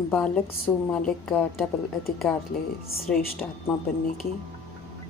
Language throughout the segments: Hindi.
बालक सो मालिक का डबल अधिकार ले श्रेष्ठ आत्मा बनने की,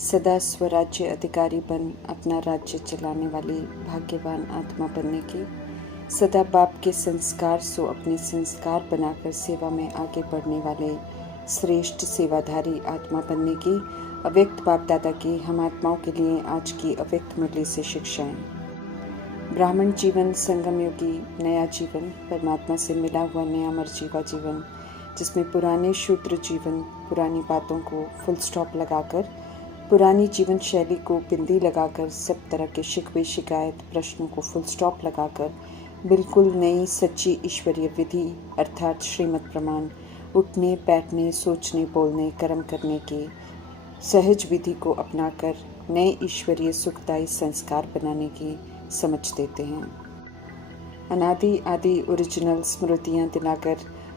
सदा स्वराज्य अधिकारी बन अपना राज्य चलाने वाली भाग्यवान आत्मा बनने की, सदा बाप के संस्कार सो अपने संस्कार बनाकर सेवा में आगे बढ़ने वाले श्रेष्ठ सेवाधारी आत्मा बनने की, अव्यक्त बाप दादा की हम आत्माओं के लिए आज की अव्यक्त मुरली से शिक्षाएं। ब्राह्मण जीवन, संगम योगी नया जीवन, परमात्मा से मिला हुआ नया मर्जीवा जीवन, जिसमें पुराने शूद्र जीवन, पुरानी बातों को फुल स्टॉप लगाकर, पुरानी जीवन शैली को बिंदी लगाकर, सब तरह के शिकवे शिकायत प्रश्नों को फुल स्टॉप लगाकर, बिल्कुल नई सच्ची ईश्वरीय विधि अर्थात श्रीमद् प्रमाण, उठने बैठने सोचने बोलने कर्म करने की सहज विधि को अपनाकर नए ईश्वरीय सुखदायी संस्कार बनाने की समझ देते हैं। अनादि आदि ओरिजिनल स्मृतियाँ दिलाकर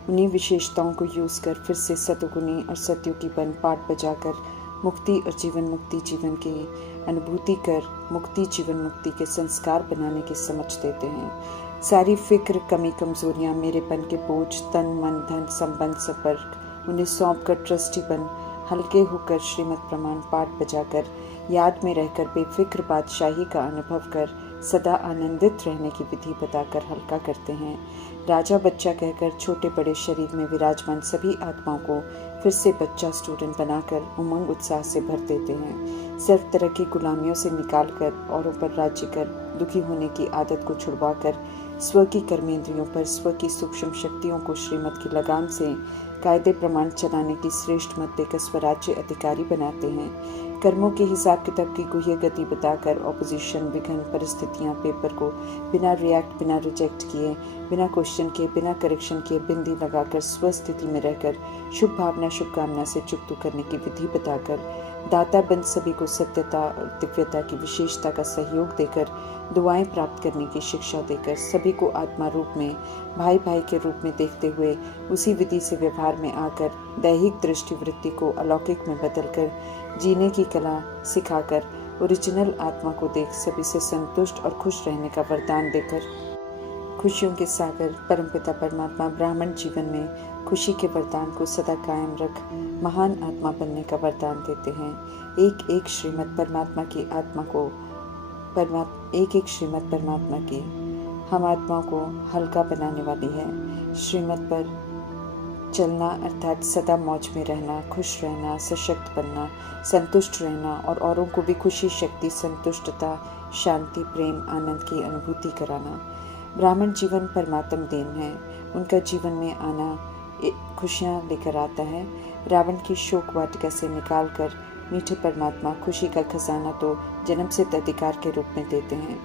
उन्हीं विशेषताओं को यूज़ कर फिर से सतुगुणी और सत्युगी बन पाठ बजाकर मुक्ति और जीवन मुक्ति जीवन की अनुभूति कर मुक्ति जीवन मुक्ति के संस्कार बनाने की समझ देते हैं। सारी फिक्र कमी कमजोरियाँ मेरेपन के बोझ तन मन धन संबंध संपर्क उन्हें सौंप कर ट्रस्टी बन हल्के होकर श्रीमद् प्रमाण पाठ बजाकर याद में रहकर बेफिक्र बादशाही का अनुभव कर सदा आनंदित रहने की विधि बताकर हल्का करते हैं। राजा बच्चा कहकर छोटे बड़े शरीर में विराजमान सभी आत्माओं को फिर से बच्चा स्टूडेंट बनाकर उमंग उत्साह से भर देते हैं। सर्व तरह की गुलामियों से निकालकर औरों पर राज्य कर दुखी होने की आदत को छुड़वाकर स्व की कर्मेंद्रियों पर स्व की सूक्ष्म शक्तियों को श्रीमत की लगाम से कायदे प्रमाण चलाने की श्रेष्ठ मत देकर स्वराज्य अधिकारी बनाते हैं। कर्मों के हिसाब किताब की गुह्य गति बताकर ऑपोजिशन विघ्न परिस्थितियां पेपर को बिना रिएक्ट बिना रिजेक्ट किए बिना क्वेश्चन किए बिना करेक्शन किए बिंदी लगाकर स्वस्थिति में रहकर शुभ भावना शुभकामना से चुकतू करने की विधि बताकर दाता बंद सभी को सत्यता और दिव्यता की विशेषता का सहयोग देकर दुआएं प्राप्त करने की शिक्षा देकर सभी को आत्मा रूप में भाई भाई के रूप में देखते हुए उसी विधि से व्यवहार में आकर दैहिक दृष्टि वृत्ति को अलौकिक में बदलकर जीने की कला सिखाकर ओरिजिनल आत्मा को देख सभी से संतुष्ट और खुश रहने का वरदान देकर खुशियों के सागर परमपिता परमात्मा ब्राह्मण जीवन में खुशी के वरदान को सदा कायम रख महान आत्मा बनने का वरदान देते हैं। एक एक श्रीमद् परमात्मा की आत्मा को एक एक श्रीमद् परमात्मा की हम आत्माओं को हल्का बनाने वाली है। श्रीमद् पर चलना अर्थात सदा मौज में रहना, खुश रहना, सशक्त बनना, संतुष्ट रहना और औरों को भी खुशी शक्ति संतुष्टता शांति प्रेम आनंद की अनुभूति कराना। ब्राह्मण जीवन परमात्म देन है, उनका जीवन में आना खुशियाँ लेकर आता है। रावण की शोक वाटिका से निकालकर मीठे परमात्मा खुशी का खजाना तो जन्म सिद्ध अधिकार के रूप में देते हैं।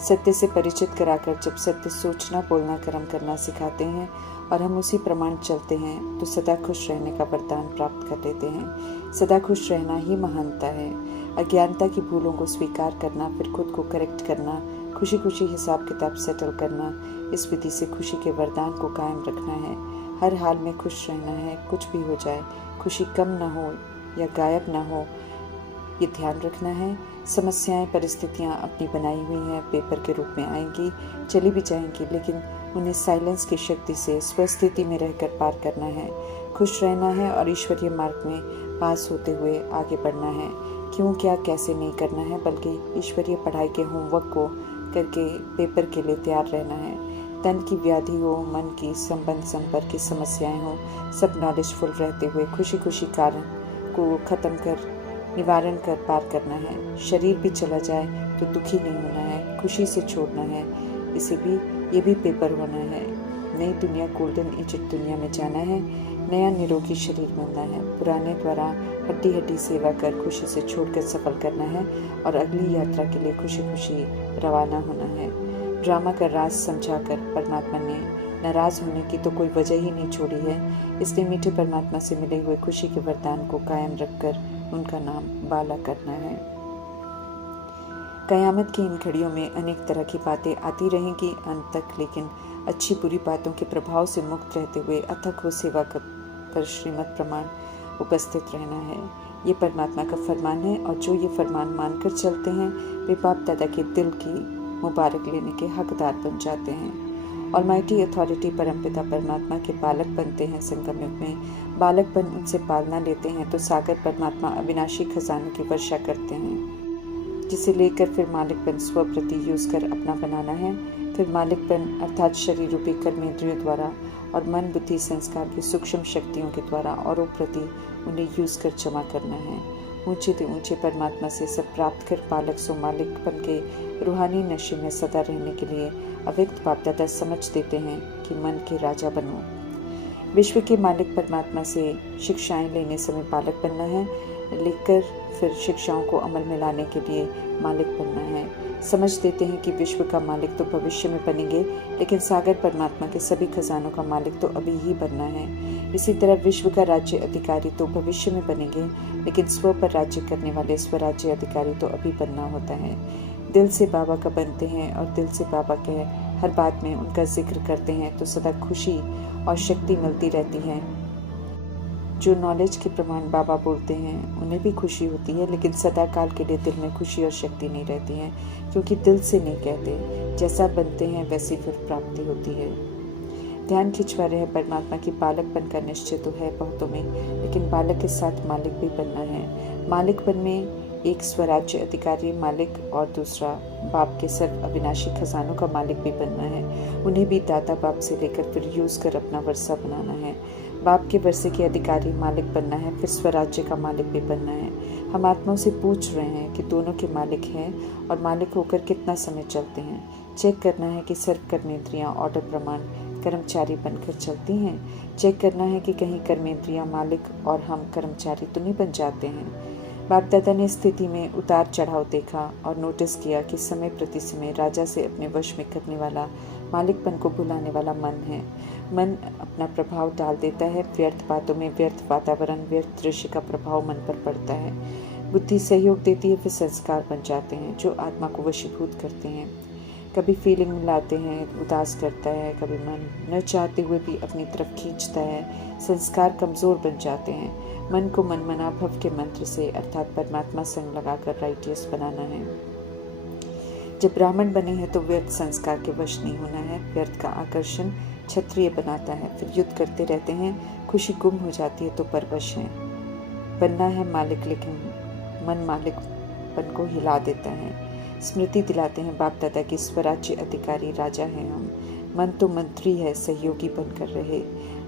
सत्य से परिचित कराकर जब सत्य सोचना बोलना कर्म करना सिखाते हैं और हम उसी प्रमाण चलते हैं तो सदा खुश रहने का वरदान प्राप्त कर लेते हैं। सदा खुश रहना ही महानता है। अज्ञानता की भूलों को स्वीकार करना फिर खुद को करेक्ट करना खुशी खुशी हिसाब किताब सेटल करना, इस विधि से खुशी के वरदान को कायम रखना है। हर हाल में खुश रहना है, कुछ भी हो जाए खुशी कम ना हो या गायब ना हो ये ध्यान रखना है। समस्याएं परिस्थितियां अपनी बनाई हुई हैं, पेपर के रूप में आएंगी चली भी जाएंगी, लेकिन उन्हें साइलेंस की शक्ति से स्वस्थिति में रहकर पार करना है। खुश रहना है और ईश्वरीय मार्ग में पास होते हुए आगे बढ़ना है। क्यों क्या कैसे नहीं करना है, बल्कि ईश्वरीय पढ़ाई के होमवर्क को करके पेपर के लिए तैयार रहना है। तन की व्याधि हो, मन की संबंध संपर्क की समस्याएं हो, सब नॉलेजफुल रहते हुए खुशी खुशी कारण को खत्म कर निवारण कर पार करना है। शरीर भी चला जाए तो दुखी नहीं होना है, खुशी से छोड़ना है। ये भी पेपर होना है। नई दुनिया गोल्डन इजिप्ट दुनिया में जाना है, नया निरोगी शरीर बनना है। पुराने द्वारा हड्डी हड्डी सेवा कर खुशी से छोड़कर सफल करना है और अगली यात्रा के लिए खुशी खुशी रवाना होना है। ड्रामा का राज समझाकर परमात्मा ने नाराज होने की तो कोई वजह ही नहीं छोड़ी है, इसलिए मीठे परमात्मा से मिले हुए खुशी के वरदान को कायम रखकर उनका नाम बाला करना है। कयामत की इन घड़ियों में अनेक तरह की बातें आती रहेंगी अंत तक, लेकिन अच्छी बुरी बातों के प्रभाव से मुक्त रहते हुए अथक वो सेवा पर श्रीमद् प्रमाण उपस्थित रहना है। ये परमात्मा का फरमान है और जो ये फरमान मानकर चलते हैं वे बाप दादा के दिल की मुबारक लेने के हकदार बन जाते हैं। ऑलमाइटी अथॉरिटी परमपिता परमात्मा के बालक बनते हैं। संगम युग में बालक बन उनसे पालना लेते हैं तो सागर परमात्मा अविनाशी खजानों की वर्षा करते हैं, जिसे लेकर फिर मालिक बन स्व प्रति यूज कर अपना बनाना है। फिर मालिक बन अर्थात शरीर रूपी कर्मेंद्रियों द्वारा और मन बुद्धि संस्कार की सूक्ष्म शक्तियों के द्वारा औरों प्रति उन्हें यूज कर जमा करना है। ऊंचे से ऊंचे परमात्मा से सब प्राप्त कर बालक सो मालिक बन के रूहानी नशे में सदा रहने के लिए अव्यक्त बाप दादा समझ देते हैं कि मन के राजा बनो। विश्व के मालिक परमात्मा से शिक्षाएं लेने समय बालक बनना है, लेकर फिर शिक्षाओं को अमल में लाने के लिए मालिक बनना है। समझ देते हैं कि विश्व का मालिक तो भविष्य में बनेंगे, लेकिन सागर परमात्मा के सभी खजानों का मालिक तो अभी ही बनना है। इसी तरह विश्व का राज्य अधिकारी तो भविष्य में बनेंगे, लेकिन स्व पर राज्य करने वाले स्वराज्य अधिकारी तो अभी बनना होता है। दिल से बाबा का बनते हैं और दिल से बाबा के हर बात में उनका जिक्र करते हैं तो सदा खुशी और शक्ति मिलती रहती है। जो नॉलेज के प्रमाण बाबा बोलते हैं उन्हें भी खुशी होती है, लेकिन सदा काल के लिए दिल में खुशी और शक्ति नहीं रहती है, क्योंकि दिल से नहीं कहते। जैसा बनते हैं वैसी फिर प्राप्ति होती है। ध्यान खिंचवा रहे परमात्मा की बालक बनकर निश्चय तो है बहुतों में, लेकिन बालक के साथ मालिक भी बनना है। मालिक बन में एक स्वराज्य अधिकारी मालिक और दूसरा बाप के सर्व अविनाशी खजानों का मालिक भी बनना है। उन्हें भी दाता बाप से लेकर फिर यूज कर अपना वर्षा बनाना है। बाप के वर्षे के अधिकारी मालिक बनना है, फिर स्वराज्य का मालिक भी बनना है। हम आत्माओं से पूछ रहे हैं कि दोनों के मालिक हैं और मालिक होकर कितना समय चलते हैं। चेक करना है कि सर्व कर्मेंद्रियां ऑर्डर प्रमाण कर्मचारी बनकर चलती हैं। चेक करना है कि कहीं कर्मेंद्रियां मालिक और हम कर्मचारी तो नहीं बन जाते हैं। बाप दादा ने स्थिति में उतार चढ़ाव देखा और नोटिस किया कि समय प्रति समय राजा से अपने वश में करने वाला मालिकपन को भुलाने वाला मन है। मन अपना प्रभाव डाल देता है। व्यर्थ बातों में व्यर्थ वातावरण, व्यर्थ दृश्य का प्रभाव मन पर पड़ता है। बुद्धि सहयोग देती है, फिर संस्कार बन जाते हैं जो आत्मा को वशीभूत करते हैं। कभी फीलिंग मिलाते हैं, उदास करता है, कभी मन न चाहते हुए भी अपनी तरफ खींचता है। संस्कार कमज़ोर बन जाते हैं। मन को मनमना भव के मंत्र से अर्थात परमात्मा संग लगाकर राइटियस बनाना है। जब ब्राह्मण बने हैं तो व्यर्थ संस्कार के वश नहीं होना है। व्यर्थ का आकर्षण क्षत्रिय बनाता है, फिर युद्ध करते रहते हैं। खुशी गुम हो जाती है तो परवश है। बनना है मालिक, लेकिन मन मालिकपन को हिला देता है। स्मृति दिलाते हैं बाप दादा की स्वराज्य अधिकारी राजा हैं हम। मन तो मंत्री है, सहयोगी बनकर रहे।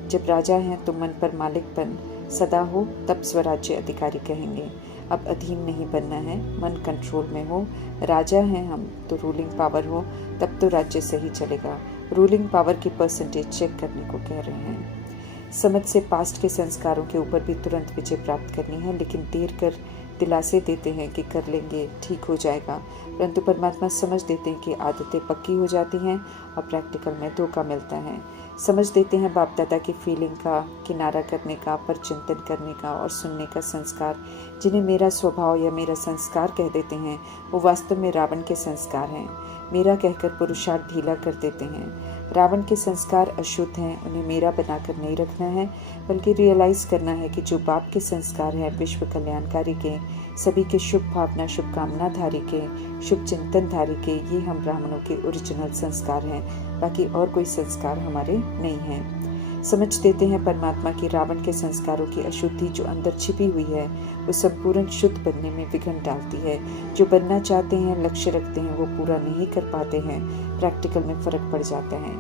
जब राजा हैं तो मन पर मालिकपन सदा हो, तब स्वराज्य अधिकारी कहेंगे। अब अधीन नहीं बनना है, मन कंट्रोल में हो। राजा हैं हम तो रूलिंग पावर हो, तब तो राज्य सही चलेगा। रूलिंग पावर की परसेंटेज चेक करने को कह रहे हैं। समझ से पास्ट के संस्कारों के ऊपर भी तुरंत विजय प्राप्त करनी है, लेकिन देर कर दिलासे देते हैं कि कर लेंगे, ठीक हो जाएगा, परंतु परमात्मा समझ देते हैं कि आदतें पक्की हो जाती हैं और प्रैक्टिकल में धोखा मिलता है। समझ देते हैं बाप दादा की फीलिंग का किनारा करने का, पर चिंतन करने का और सुनने का संस्कार, जिन्हें मेरा स्वभाव या मेरा संस्कार कह देते हैं, वो वास्तव में रावण के संस्कार हैं। मेरा कहकर पुरुषार्थ ढीला कर देते हैं। रावण के संस्कार अशुद्ध हैं, उन्हें मेरा बनाकर नहीं रखना है, बल्कि रियलाइज करना है कि जो बाप के संस्कार हैं विश्व कल्याणकारी के, सभी के शुभ भावना शुभकामनाधारी के, शुभ चिंतनधारी के, ये हम ब्राह्मणों के ओरिजिनल संस्कार हैं। बाकी और कोई संस्कार हमारे नहीं हैं। समझ देते हैं परमात्मा की रावण के संस्कारों की अशुद्धि जो अंदर छिपी हुई है, वो संपूर्ण शुद्ध बनने में विघ्न डालती है। जो बनना चाहते हैं, लक्ष्य रखते हैं, वो पूरा नहीं कर पाते हैं। प्रैक्टिकल में फर्क पड़ जाता है।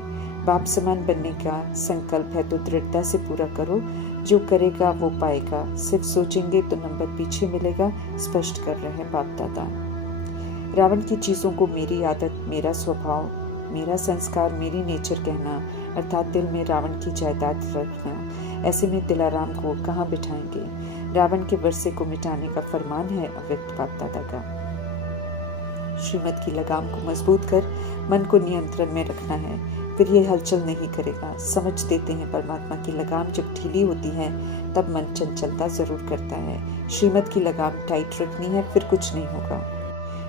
बाप समान बनने का संकल्प है तो दृढ़ता से पूरा करो। जो करेगा वो पाएगा। सिर्फ सोचेंगे तो नंबर पीछे मिलेगा। स्पष्ट कर रहे हैं बाप दादा। रावण की चीज़ों को मेरी आदत, मेरा स्वभाव, मेरा संस्कार, मेरी नेचर कहना, अर्थात दिल में रावण की जायदाद रखना, ऐसे में दिलाराम को कहाँ बिठाएंगे। रावण के वर्षे को मिटाने का फरमान है अव्यक्त बाप दादा का। श्रीमत की लगाम को मजबूत कर मन को नियंत्रण में रखना है, फिर ये हलचल नहीं करेगा। समझ देते हैं परमात्मा की लगाम जब ढीली होती है तब मन चंचलता जरूर करता है। श्रीमत की लगाम टाइट रखनी है, फिर कुछ नहीं होगा।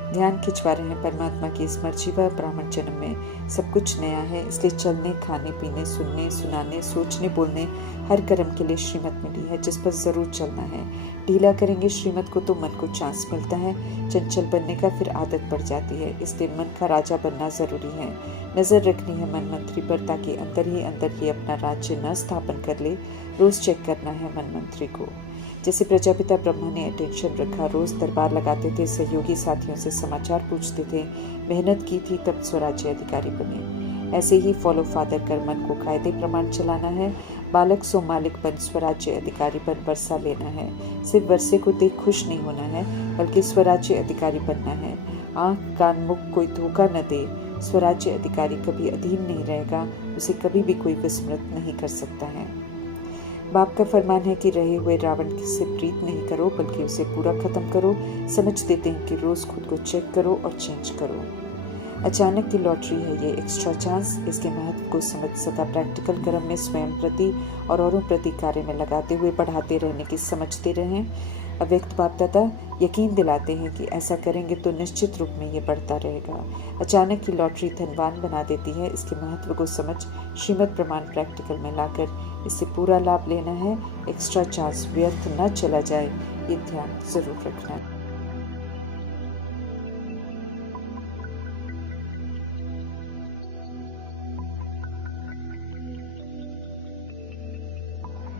ध्यान खिंचवा रहे हैं परमात्मा की इस मर्जी व ब्राह्मण जन्म में सब कुछ नया है, इसलिए चलने, खाने पीने, सुनने, सुनाने, सोचने, बोलने हर कर्म के लिए श्रीमत मिली है जिस पर जरूर चलना है। ढीला करेंगे श्रीमत को तो मन को चांस मिलता है, चंचल बनने का फिर आदत पड़ जाती है, इसलिए मन का राजा बनना जरूरी है। नजर रखनी है मन मंत्री पर ताकि अंदर ही अपना राज्य न स्थापन कर ले। रोज चेक करना है मन मंत्री को। जैसे प्रजापिता ब्रह्मा ने अटेंशन रखा, रोज दरबार लगाते थे, सहयोगी साथियों से समाचार पूछते थे, मेहनत की थी तब स्वराज्य अधिकारी बने। ऐसे ही फॉलो फादर कर मन को कायदे प्रमाण चलाना है। बालक सो मालिक बन स्वराज्य अधिकारी बन वर्षा लेना है। सिर्फ वर्षे को देख खुश नहीं होना है बल्कि स्वराज्य अधिकारी बनना है। आंख कान मुख कोई धोखा न दे। स्वराज्य अधिकारी कभी अधीन नहीं रहेगा, उसे कभी भी कोई विस्मृत नहीं कर सकता है। बाप का फरमान है कि रहे हुए रावण से प्रीत नहीं करो बल्कि उसे पूरा खत्म करो। समझ देते हैं कि रोज खुद को चेक करो और चेंज करो। अचानक की लॉटरी है ये एक्स्ट्रा चांस। इसके महत्व को समझ सदा प्रैक्टिकल कर्म में स्वयं प्रति और औरों प्रति कार्य में लगाते हुए बढ़ाते रहने की समझते रहें। अव्यक्त बाप दादा यकीन दिलाते हैं कि ऐसा करेंगे तो निश्चित रूप में ये बढ़ता रहेगा। अचानक की लॉटरी धनवान बना देती है। इसके महत्व को समझ श्रीमद् प्रमाण प्रैक्टिकल में लाकर इससे पूरा लाभ लेना है। एक्स्ट्रा चांस व्यर्थ न चला जाए, ये ध्यान जरूर रखना है।